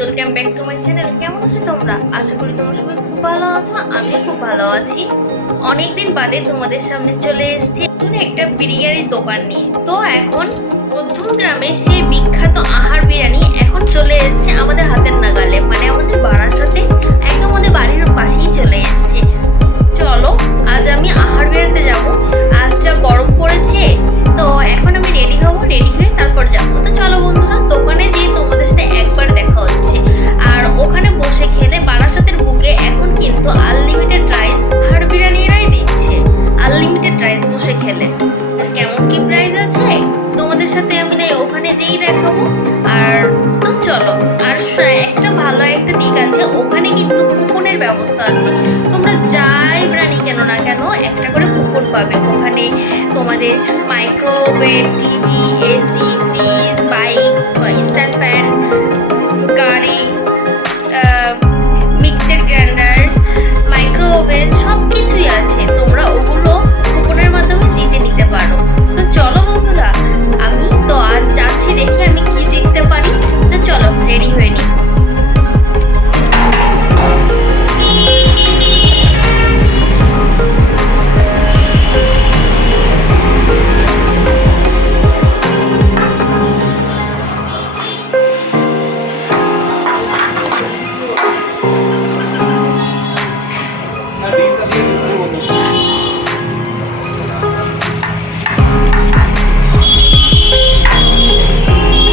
Welcome back to my channel. কেমন আছো তোমরা? আশা করি তোমরা সবাই খুব ভালো আছো। আমিও খুব ভালো আছি। অনেকদিন বাদে তোমাদের সামনে চলে এসেছি একটা বিরিয়ানির দোকান নিয়ে। তো এখন মধ্যম গ্রামে সেই বিখ্যাত আহার বিরিয়ানি এখন চলে এসেছে আমাদের হাতের নাগালে, মানে আমাদের বারাসাতে, একদম আমাদের বাড়ির পাশেই চলে এসেছে। চলো আজ আমি আহার বিরিয়ানিতে যাবো। আজ যা গরম পড়েছে, তো এখন আমি রেডি হবো, রেডি হয়ে তারপর যাবো। তো চলো বন্ধুরা, দোকানে গিয়ে তোমাদের সাথে একবার দেখা হচ্ছে। আর ওখানে বসে খেলে বারাসাতের বুকে এখন কিন্তু আনলিমিটেড রাইস আহার বিরিয়ানিরাই দিচ্ছে, আনলিমিটেড রাইস বসে খেলে। আর কেমন কি প্রাইস আছে তোমাদের সাথে আমি ওখানে যেই দেখাবো। আর তো চলো। আর একটা ভালো একটা দিক আছে, ওখানে কিন্তু কুপনের ব্যবস্থা আছে। তোমরা যাই বিরিয়ানি কেন না কেন একটা করে কুপন পাবে ওখানে। তোমাদের microwave, TV, AC, fridge, bike, stand fan, গাড়ি, মিক্সার গ্রাইন্ডার, মাইক্রোওভেন সব কিছুই আছে। তোমরা ওগুলো কুপনের মাধ্যমে জিতে নিতে পারো। তো চলো বন্ধুরা, আমি তো আজ যাচ্ছি, দেখি আমি কি জিততে পারি। তো চলো রেডি হয়ে নিই।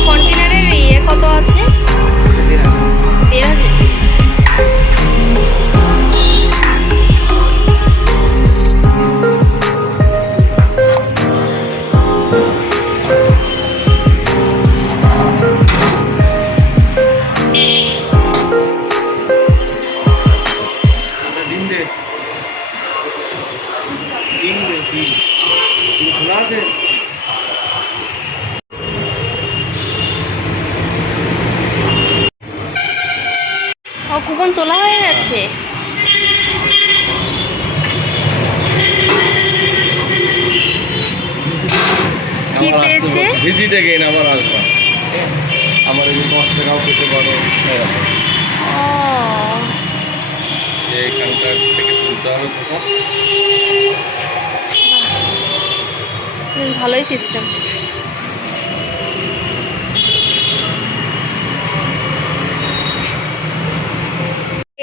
কন্টেনারের ইয়ে কত আছে? 1,500। ও কুপন তোলা হয়ে গেছে। কি পেয়েছে? ভিজিট এগেইন, আবার আসবা। আমার এই 10 টাকাও পেতে পারো। ও এইখানটা থেকে তুলতে হবে কোথাও। ভালোই সিস্টেম।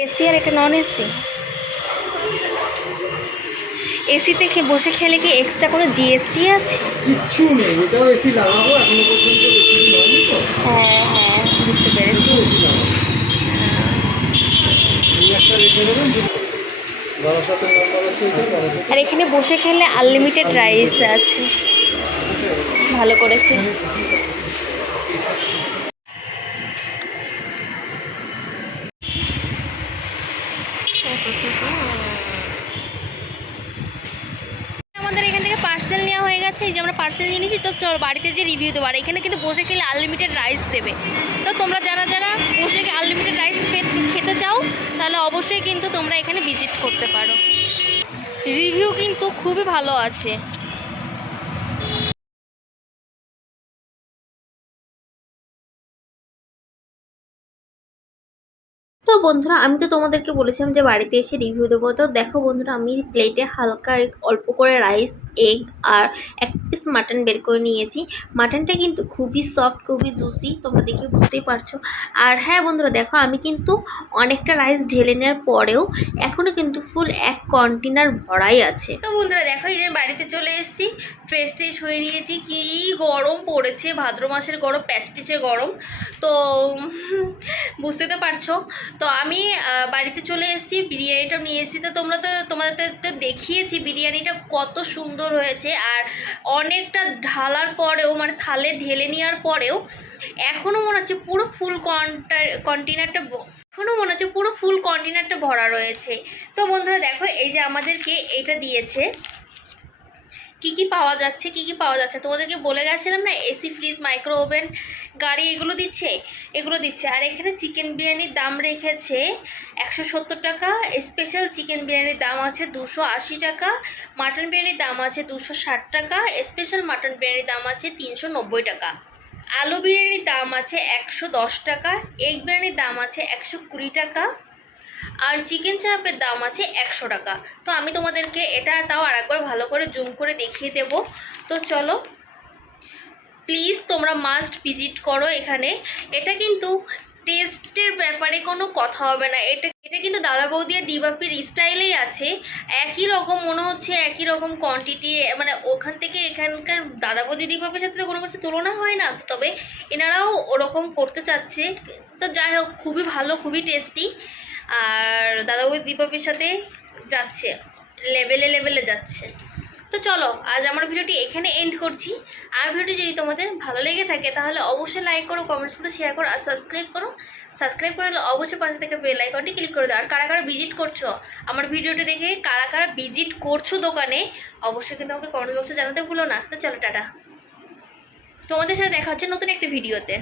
এসি আর একটা নন এসি। এসিতে বসে খেলে কি এক্সট্রা কোনো জিএসটি আছে? কিচ্ছু নেই, এটাও এসি লাগাবো, এখনো পর্যন্ত বেশি দিন হয়নি তো। হ্যাঁ হ্যাঁ, বুঝতে পেরেছি। এই একটা রেখে দেবেন, বারাসাতের নাম্বার আছে এটা, বারাসাত। আর এখানে বসে খেলে আনলিমিটেড রাইস আছে, ভালো করেছে। আমাদের এখান থেকে পার্সেল নেওয়া হয়ে গেছে। এই যে আমরা পার্সেল নিয়ে নিয়েছি। তো চল বাড়িতে যে রিভিউ দেবো। আর এখানে কিন্তু বসে খেলে আনলিমিটেড রাইস দেবে। তো তোমরা যারা যারা বসে আনলিমিটেড রাইস খেতে চাও, তাহলে অবশ্যই কিন্তু তোমরা এখানে ভিজিট করতে পারো। রিভিউ কিন্তু খুবই ভালো আছে। তো বন্ধুরা, আমি তো তোমাদেরকে বলেছিলাম যে বাড়িতে এসে রিভিউ দেবো। তো দেখো বন্ধুরা, আমি প্লেটে হালকা অল্প করে রাইস, এগ আর এক পিস মাটন বের করে নিয়েছি। মাটনটা কিন্তু খুবই সফট, খুবই জুসি, তোমরা দেখে বুঝতেই পারছো। আর হ্যাঁ বন্ধুরা দেখো, আমি কিন্তু অনেকটা রাইস ঢেলে নেওয়ার পরেও এখনও কিন্তু ফুল এক কন্টেনার ভরাই আছে। তো বন্ধুরা দেখো, এই যে বাড়িতে চলে এসেছি, ফ্রেশ ট্রেশ হয়ে নিয়েছি। কি গরম পড়েছে, ভাদ্র মাসের গরম, প্যাচপিচে গরম। তো বুঝতে তো পারছো। তো আমি বাড়িতে চলে এসেছি, বিরিয়ানিটা নিয়ে এসেছি। তো তোমাদের তো দেখিয়েছি বিরিয়ানিটা কত সুন্দর হয়েছে। আর অনেকটা ঢালার পরেও, মানে থালে ঢেলে নেওয়ার পরেও এখনও মনে হচ্ছে পুরো ফুল কন্টেনারটা, এখনও মনে হচ্ছে পুরো ফুল কন্টেনারটা ভরা রয়েছে। তো বন্ধুরা দেখো, এই যে আমাদেরকে এটা দিয়েছে, কি কি পাওয়া যাচ্ছে তোমাদেরকে বলে গেছিলাম না, এসি, ফ্রিজ, মাইক্রো ওভেন, গাড়ি, এগুলো দিচ্ছে। আর এখানে চিকেন বিরিয়ানির দাম রেখেছে 170 টাকা। স্পেশাল চিকেন বিরিয়ানির দাম আছে 280 টাকা। মাটন বিরিয়ানির দাম আছে 260 টাকা। স্পেশাল মাটন বিরিয়ানির দাম আছে 390 টাকা। আলু বিরিয়ানির দাম আছে 110 টাকা, এগ বিরিয়ানির দাম আছে 120 টাকা, আর চিকেন চাপের দাম আছে 100 টাকা। তো আমি তোমাদেরকে এটা তাও আরেকবার ভালো করে জুম করে দেখিয়ে দেব। তো চলো, প্লিজ তোমরা মাস্ট ভিজিট করো এখানে। এটা কিন্তু টেস্টের ব্যাপারে কোনো কথা হবে না, এটা এটা কিন্তু দাদা বৌদি আর ডিবাপির স্টাইলেই আছে। একই রকম মনে হচ্ছে, একই রকম কোয়ান্টিটি, মানে ওখান থেকে এখানকার দাদা বৌদি ডিবাপির সাথে তো কোনো কিছু তুলনা হয় না, তবে এনারাও ওরকম করতে চাচ্ছে। তো যাই হোক, খুবই ভালো, খুবই টেস্টি। আর দাদা বৌদি ডিবাপির সাথে যাচ্ছে, লেভেলে লেভেলে যাচ্ছে। তো চলো, আজ আমার ভিডিওটি এখানে এন্ড করছি। আর ভিডিওটি যদি তোমাদের ভালো লেগে থাকে তাহলে অবশ্যই লাইক করো, কমেন্টস করো, শেয়ার করো আর সাবস্ক্রাইব করো। সাবস্ক্রাইব করে অবশ্যই পাশে থেকে বেল আইকনটি ক্লিক করে দাও। আর কারা কারা ভিজিট করছো আমার ভিডিওটি দেখে, কারা কারা ভিজিট করছো দোকানে, অবশ্যই কিন্তু আমাকে কমেন্ট বক্সে জানাতে ভুলো না। তো চলো, টাটা, তোমাদের সাথে দেখা হচ্ছে নতুন একটা ভিডিওতে।